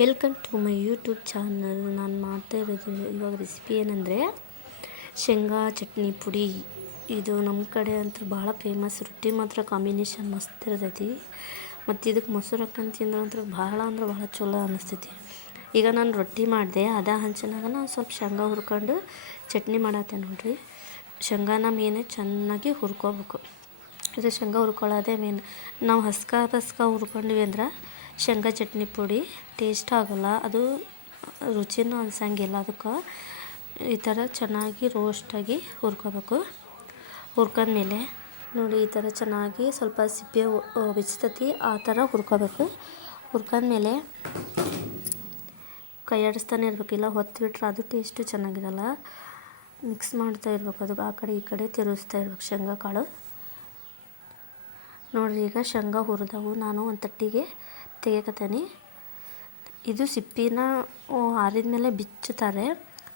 Welcome to my YouTube channel. ನಾನು ಮಾಡ್ತಾ ಇರೋದು ಇವಾಗ ರೆಸಿಪಿ ಏನಂದರೆ ಶೇಂಗಾ ಚಟ್ನಿ ಪುಡಿ. ಇದು ನಮ್ಮ ಕಡೆ ಅಂತೂ ಭಾಳ ಫೇಮಸ್. ರೊಟ್ಟಿ ಮಾತ್ರ ಕಾಂಬಿನೇಷನ್ ಮಸ್ತ್ ಇರ್ತೈತಿ. ಮತ್ತು ಇದಕ್ಕೆ ಮೊಸರು ಹಾಕೊಂಡು ತಿಂದ್ರೆ ಅಂತೂ ಭಾಳ ಅಂದ್ರೆ ಭಾಳ ಚಲೋ ಅನ್ನಿಸ್ತೈತಿ. ಈಗ ನಾನು ರೊಟ್ಟಿ ಮಾಡಿದೆ, ಅದ ಹಂಚಿನಾಗ ನಾನು ಸ್ವಲ್ಪ ಶೇಂಗಾ ಹುರ್ಕೊಂಡು ಚಟ್ನಿ ಮಾಡತ್ತೆ ನೋಡಿರಿ. ಶೇಂಗಾನ ಮೇನೆ ಚೆನ್ನಾಗಿ ಹುರ್ಕೋಬೇಕು. ಇದು ಶೇಂಗಾ ಹುರ್ಕೊಳ್ಳೋದೇ ಮೇನ್. ನಾವು ಹಸ್ಕ ಹುರ್ಕೊಂಡ್ವಿ ಅಂದ್ರೆ ಶೇಂಗಾ ಚಟ್ನಿ ಪುಡಿ ಟೇಸ್ಟ್ ಆಗೋಲ್ಲ, ಅದು ರುಚಿನೂ ಅನ್ಸಂಗಿಲ್ಲ. ಅದಕ್ಕೆ ಈ ಥರ ಚೆನ್ನಾಗಿ ರೋಸ್ಟಾಗಿ ಹುರ್ಕೋಬೇಕು. ಹುರ್ಕೊಂಡ್ಮೇಲೆ ನೋಡಿ ಈ ಥರ ಚೆನ್ನಾಗಿ ಸ್ವಲ್ಪ ಸಿಪ್ಪೆ ಬಿಚ್ತತಿ ಆ ಥರ ಹುರ್ಕೋಬೇಕು. ಹುರ್ಕೊಂಡ್ಮೇಲೆ ಕೈ ಆಡಿಸ್ತಾನೆ ಇರಬೇಕು, ಇಲ್ಲ ಹೊತ್ತು ಬಿಟ್ರೆ ಅದು ಟೇಸ್ಟು ಚೆನ್ನಾಗಿರಲ್ಲ. ಮಿಕ್ಸ್ ಮಾಡ್ತಾ ಇರ್ಬೇಕು, ಅದು ಆ ಕಡೆ ಈ ಕಡೆ ತಿರುಗಿಸ್ತಾ ಇರ್ಬೇಕು ಶೇಂಗಾ ಕಾಳು. ನೋಡಿರಿ ಈಗ ಶೇಂಗಾ ಹುರಿದವು ನಾನು ಒಂದು ತಟ್ಟಿಗೆ ತೆಗೆಕತ್ತೀನಿ. ಇದು ಸಿಪ್ಪಿನ ಆರಿದ ಮೇಲೆ ಬಿಚ್ಚುತ್ತಾರೆ,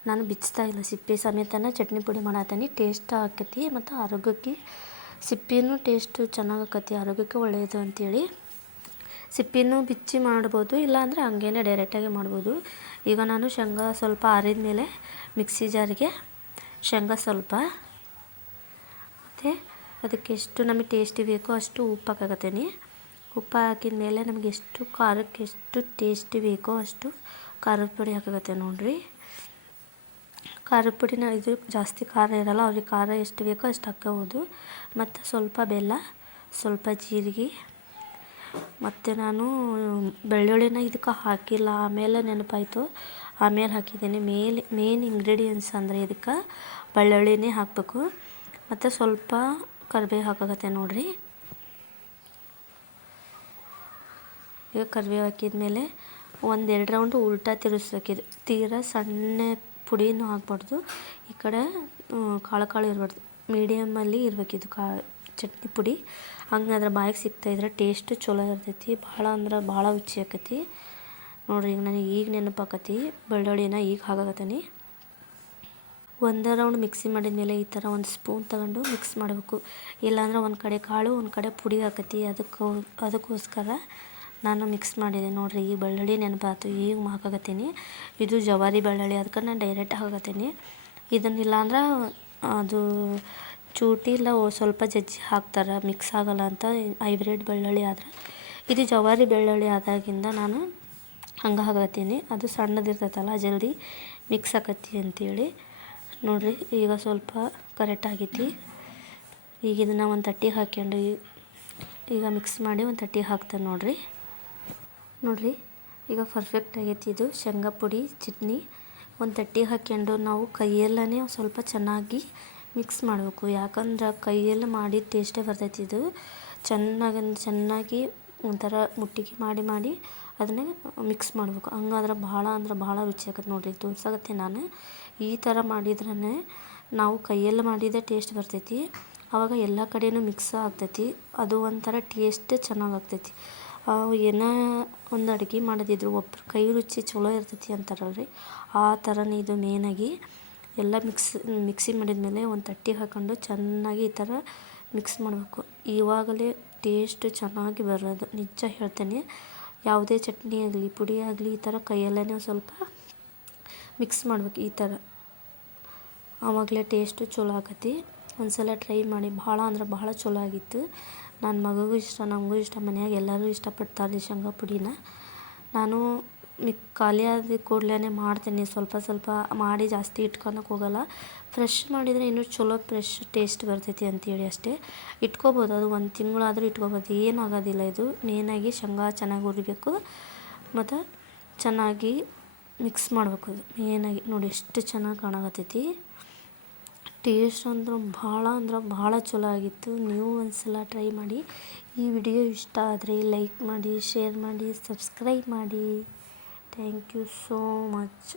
ನಾನು ಬಿಚ್ತಾ ಇಲ್ಲ, ಸಿಪ್ಪೆ ಸಮೇತನ ಚಟ್ನಿ ಪುಡಿ ಮಾಡತ್ತೀನಿ. ಟೇಸ್ಟ್ ಆಕೈತಿ ಮತ್ತು ಆರೋಗ್ಯಕ್ಕೆ ಸಿಪ್ಪಿನೂ ಟೇಸ್ಟು ಚೆನ್ನಾಗಿ ಆಕೈತಿ, ಆರೋಗ್ಯಕ್ಕೆ ಒಳ್ಳೆಯದು ಅಂಥೇಳಿ ಸಿಪ್ಪಿನೂ ಬಿಚ್ಚಿ ಮಾಡ್ಬೋದು, ಇಲ್ಲಾಂದರೆ ಹಂಗೇನೆ ಡೈರೆಕ್ಟಾಗಿ ಮಾಡ್ಬೋದು. ಈಗ ನಾನು ಶೇಂಗಾ ಸ್ವಲ್ಪ ಆರಿದ ಮೇಲೆ ಮಿಕ್ಸಿ ಜಾರಿಗೆ ಶೇಂಗಾ ಸ್ವಲ್ಪ ಮತ್ತು ಅದಕ್ಕೆ ಎಷ್ಟು ನಮಗೆ ಟೇಸ್ಟಿ ಬೇಕೋ ಅಷ್ಟು ಉಪ್ಪು ಹಾಕಾಕತ್ತೀನಿ. ಉಪ್ಪು ಹಾಕಿದ ಮೇಲೆ ನಮಗೆ ಎಷ್ಟು ಖಾರಕ್ಕೆ ಎಷ್ಟು ಟೇಸ್ಟಿ ಬೇಕೋ ಅಷ್ಟು ಖಾರದ ಪುಡಿ ಹಾಕಾಕತ್ತೆ ನೋಡಿರಿ. ಖಾರದ ಪುಡಿನ ಇದು ಜಾಸ್ತಿ ಖಾರ ಇರೋಲ್ಲ, ಅವ್ರಿಗೆ ಖಾರ ಎಷ್ಟು ಬೇಕೋ ಅಷ್ಟು ಹಾಕ್ಕೋಬೋದು. ಮತ್ತು ಸ್ವಲ್ಪ ಬೆಲ್ಲ, ಸ್ವಲ್ಪ ಜೀರಿಗೆ, ಮತ್ತು ನಾನು ಬೆಳ್ಳುಳ್ಳಿನ ಇದಕ್ಕೆ ಹಾಕಿಲ್ಲ, ಆಮೇಲೆ ನೆನಪಾಯಿತು, ಆಮೇಲೆ ಹಾಕಿದ್ದೀನಿ. ಮೇನ್ ಇಂಗ್ರೀಡಿಯೆಂಟ್ಸ್ ಅಂದರೆ ಇದಕ್ಕೆ ಬೆಳ್ಳುಳ್ಳಿನೇ ಹಾಕಬೇಕು. ಮತ್ತು ಸ್ವಲ್ಪ ಕರಿಬೇವು ಹಾಕಾಕತ್ತೆ ನೋಡಿರಿ. ಈಗ ಕರಿಬೇವು ಹಾಕಿದ್ಮೇಲೆ 1-2 ರೌಂಡು ಉಲ್ಟಾ ತಿರುಗಿಸ್ಬೇಕಿದು. ತೀರಾ ಸಣ್ಣ ಪುಡಿನೂ ಹಾಕ್ಬಾರ್ದು, ಈ ಕಡೆ ಕಾಳು ಇರಬಾರ್ದು, ಮೀಡಿಯಮಲ್ಲಿ ಇರಬೇಕಿದು ಚಟ್ನಿ ಪುಡಿ. ಹಂಗಾದ್ರೆ ಬಾಯಿಗೆ ಸಿಗ್ತಾಯಿದ್ರೆ ಟೇಸ್ಟು ಚಲೋ ಇರ್ತೈತಿ, ಭಾಳ ಅಂದ್ರೆ ಭಾಳ ರುಚಿ ಆಕೈತಿ ನೋಡಿರಿ. ಈಗ ನನಗೆ ಈಗ ನೆನಪಾಕತಿ, ಬೆಳ್ಳುಳ್ಳಿನ ಈಗ ಹಾಕಾಕತ್ತೀನಿ. 1 ರೌಂಡ್ ಮಿಕ್ಸಿ ಮಾಡಿದ್ಮೇಲೆ ಈ ಥರ ಒಂದು ಸ್ಪೂನ್ ತಗೊಂಡು ಮಿಕ್ಸ್ ಮಾಡಬೇಕು, ಇಲ್ಲಾಂದ್ರೆ ಒಂದು ಕಡೆ ಕಾಳು ಒಂದು ಕಡೆ ಪುಡಿ ಆಕತಿ. ಅದಕ್ಕೋಸ್ಕರ ನಾನು ಮಿಕ್ಸ್ ಮಾಡಿದೆ ನೋಡಿರಿ. ಈ ಬೆಳ್ಳುಳ್ಳಿ ನೆನಪಾಯ್ತು, ಈಗ ಹಾಕಾಕತ್ತೀನಿ. ಇದು ಜವಾರಿ ಬೆಳ್ಳುಳ್ಳಿ, ಅದಕ್ಕೆ ನಾನು ಡೈರೆಕ್ಟ್ ಹಾಕಾಕತ್ತೀನಿ. ಇದನ್ನಿಲ್ಲಾಂದ್ರೆ ಅದು ಚೂಟಿ ಇಲ್ಲ ಸ್ವಲ್ಪ ಜಜ್ಜಿ ಹಾಕ್ತಾರೆ, ಮಿಕ್ಸ್ ಆಗೋಲ್ಲ ಅಂತ. ಹೈಬ್ರಿಡ್ ಬೆಳ್ಳುಳ್ಳಿ ಆದರೆ, ಇದು ಜವಾರಿ ಬೆಳ್ಳುಳ್ಳಿ ಆದಾಗಿಂದ ನಾನು ಹಂಗೆ ಹಾಕಾಕತ್ತೀನಿ. ಅದು ಸಣ್ಣದಿರ್ತೈತಲ್ಲ ಜಲ್ದಿ ಮಿಕ್ಸ್ ಆಕತಿ ಅಂಥೇಳಿ ನೋಡಿರಿ. ಈಗ ಸ್ವಲ್ಪ ಕರೆಕ್ಟ್ ಆಗೈತಿ. ಈಗ ಇದನ್ನು ಒಂದು ತಟ್ಟಿಗೆ ಹಾಕ್ಕೊಂಡು ಈಗ ಮಿಕ್ಸ್ ಮಾಡಿ ಒಂದು ತಟ್ಟಿಗೆ ಹಾಕ್ತೇನೆ ನೋಡಿರಿ. ಈಗ ಪರ್ಫೆಕ್ಟ್ ಆಗೈತಿ ಇದು ಶೇಂಗಾ ಪುಡಿ ಚಟ್ನಿ. ಒಂದು ತಟ್ಟಿಗೆ ಹಾಕ್ಕೊಂಡು ನಾವು ಕೈಯಲ್ಲೇ ಸ್ವಲ್ಪ ಚೆನ್ನಾಗಿ ಮಾಡಬೇಕು, ಯಾಕಂದ್ರೆ ಕೈಯಲ್ಲಿ ಮಾಡಿದ ಟೇಸ್ಟೇ ಬರ್ತೈತಿ. ಇದು ಚೆನ್ನಾಗಿ ಒಂಥರ ಮುಟ್ಟಿಗೆ ಮಾಡಿ ಅದನ್ನೇ ಮಿಕ್ಸ್ ಮಾಡಬೇಕು. ಹಂಗಾದ್ರೆ ಭಾಳ ರುಚಿ ಆಗತ್ತೆ ನೋಡಿರಿ. ತೋರ್ಸಾಕತ್ತೆ ನಾನು ಈ ಥರ ಮಾಡಿದ್ರೇ ನಾವು ಕೈಯಲ್ಲಿ ಮಾಡಿದ ಟೇಸ್ಟ್ ಬರ್ತೈತಿ. ಆವಾಗ ಎಲ್ಲ ಕಡೆಯೂ ಮಿಕ್ಸ್ ಆಗ್ತೈತಿ, ಅದು ಒಂಥರ ಟೇಸ್ಟ್ ಚೆನ್ನಾಗಿ ಆಗ್ತೈತಿ. ಏನೋ ಒಂದು ಅಡುಗೆ ಮಾಡೋದಿದ್ರು ಒಬ್ರು ಕೈ ರುಚಿ ಚಲೋ ಇರ್ತೈತಿ ಅಂತಾರಲ್ರಿ, ಆ ಥರನೇ ಇದು ಮೇನಾಗಿ ಎಲ್ಲ ಮಿಕ್ಸಿ ಮಾಡಿದ್ಮೇಲೆ ಒಂದು ತಟ್ಟಿಗೆ ಹಾಕ್ಕೊಂಡು ಚೆನ್ನಾಗಿ ಈ ಥರ ಮಿಕ್ಸ್ ಮಾಡಬೇಕು. ಇವಾಗಲೇ ಟೇಸ್ಟ್ ಚೆನ್ನಾಗಿ ಬರೋದು, ನಿಜ ಹೇಳ್ತೇನೆ. ಯಾವುದೇ ಚಟ್ನಿ ಆಗಲಿ ಪುಡಿ ಆಗಲಿ ಈ ಥರ ಕೈಯಲ್ಲೇ ಸ್ವಲ್ಪ ಮಿಕ್ಸ್ ಮಾಡ್ಬೇಕು ಈ ಥರ, ಆವಾಗಲೇ ಟೇಸ್ಟು ಚಲೋ ಆಕತಿ. ಒಂದ್ಸಲ ಟ್ರೈ ಮಾಡಿ, ಭಾಳ ಅಂದ್ರೆ ಭಾಳ ಚಲೋ ಆಗಿತ್ತು. ನನ್ನ ಮಗಗೂ ಇಷ್ಟ, ನಮಗೂ ಇಷ್ಟ, ಮನ್ಯಾಗ ಎಲ್ಲರೂ ಇಷ್ಟಪಡ್ತಾರೆ ಶೇಂಗಾ ಪುಡಿನ. ನಾನು ಖಾಲಿ ಆದ ಕೂಡಲೇ ಮಾಡ್ತೀನಿ, ಸ್ವಲ್ಪ ಮಾಡಿ ಜಾಸ್ತಿ ಇಟ್ಕೊಳಕ್ಕೆ ಹೋಗಲ್ಲ. ಫ್ರೆಶ್ ಮಾಡಿದರೆ ಇನ್ನೂ ಚಲೋ ಫ್ರೆಶ್ ಟೇಸ್ಟ್ ಬರ್ತೈತಿ ಅಂಥೇಳಿ ಅಷ್ಟೇ. ಇಟ್ಕೋಬೋದು, ಅದು 1 ತಿಂಗಳಾದರೂ ಇಟ್ಕೋಬೋದು, ಏನಾಗೋದಿಲ್ಲ. ಇದು ಮೇನಾಗಿ ಶೇಂಗಾ ಚೆನ್ನಾಗಿ ಹುರಿಬೇಕು ಮತ್ತು ಚೆನ್ನಾಗಿ ಮಿಕ್ಸ್ ಮಾಡಬೇಕು. ಅದು ಮೇನಾಗಿ ನೋಡಿ ಎಷ್ಟು ಚೆನ್ನಾಗಿ ಕಾಣಕತ್ತೈತಿ. ಟೇಸ್ಟ್ ಅಂದ್ರೆ ಭಾಳ ಚಲೋ ಆಗಿತ್ತು. ನೀವು ಒಂದ್ಸಲ ಟ್ರೈ ಮಾಡಿ. ಈ ವಿಡಿಯೋ ಇಷ್ಟ ಆದರೆ ಲೈಕ್ ಮಾಡಿ, ಶೇರ್ ಮಾಡಿ, ಸಬ್ಸ್ಕ್ರೈಬ್ ಮಾಡಿ. Thank you so much.